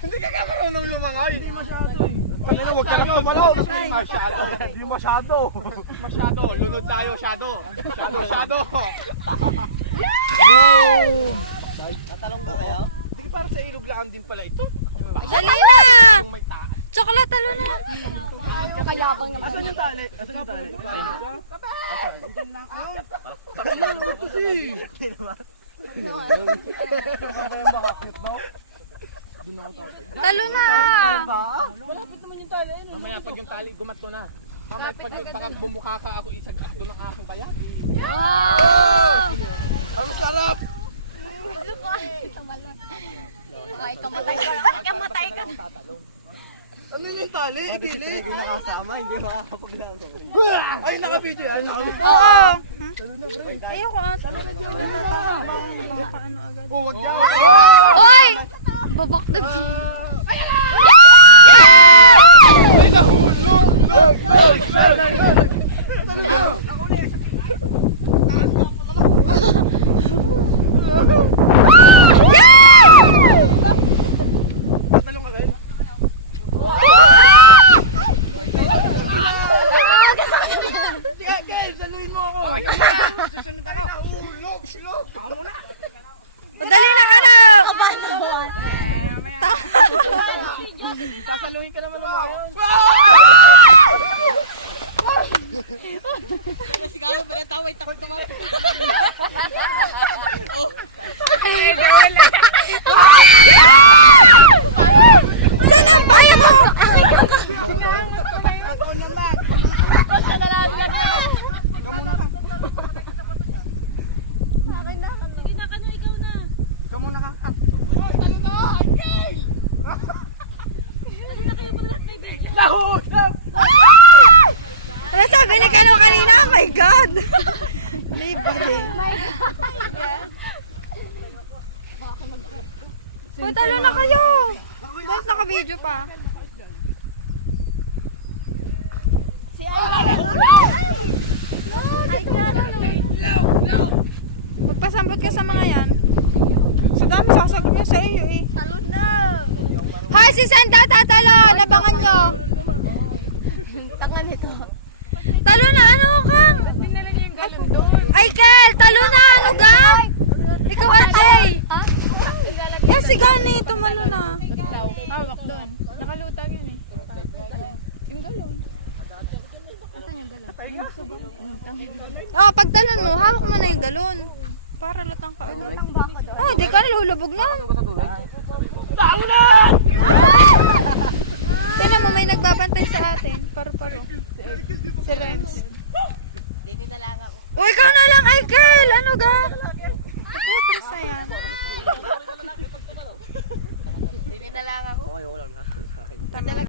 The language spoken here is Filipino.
Hindi ka marunong lumangay. Hindi masyado eh. Tangina, huwag ka lang tumalaw. Masyado. Hindi masyado. Masyado. Lunod tayo, shadow. Shadow. Tatalong ba kayo? Hindi para sa ilog lang din pala ito. Dali na! May taas. Chocolate, talo na. Ayaw kayabang naman. Asan yung tali? Asan yung tali? Talo na! Malapit naman yung tali. Mamaya pag yung tali, gumato na. Kapit agad Pag bumukha ka ako, isagak doon ang aking bayag. Ang sarap! Ay, kamatay ka. Kamatay ka. Ano yung tali? Igili? Hindi nakasama, hindi makakapaglaro. Ay, naka-video yan. Naka-video. Oo. Ayoko ata. Oh, wag yan. Hoy! Babaktot. Tatalong ka rin? Sige, Kel, saluhin mo ako. Susunod tayo na. Slog. Dali na ka na! Kabahan. Sasaluhin ka naman ng mga yun. Saan ang bayan mo? Ikaw muna kakat. Ano sabi ni Kano kanina? Oh my God! Libre. Uy, talo na kayo! Guys, naka-video pa. Magpasambot ka sa mga yan. Sa dami, sasagot niya sa iyo eh. Talon na. Hoy, si Santa tatalo! Nabangan ko! Tangan ito. Talo na, ano kang? Ay, Kel! Talo na, ano gang? Ikaw, ate! Ha? Eh, si Gani, tumalo na. Hawak doon. Nakalutang yun eh. Oh, pag talon mo, hawak mo na yung galon. Para lutang ka. Lutang ba ako doon? Oh, di ka nalulubog na. Tao na!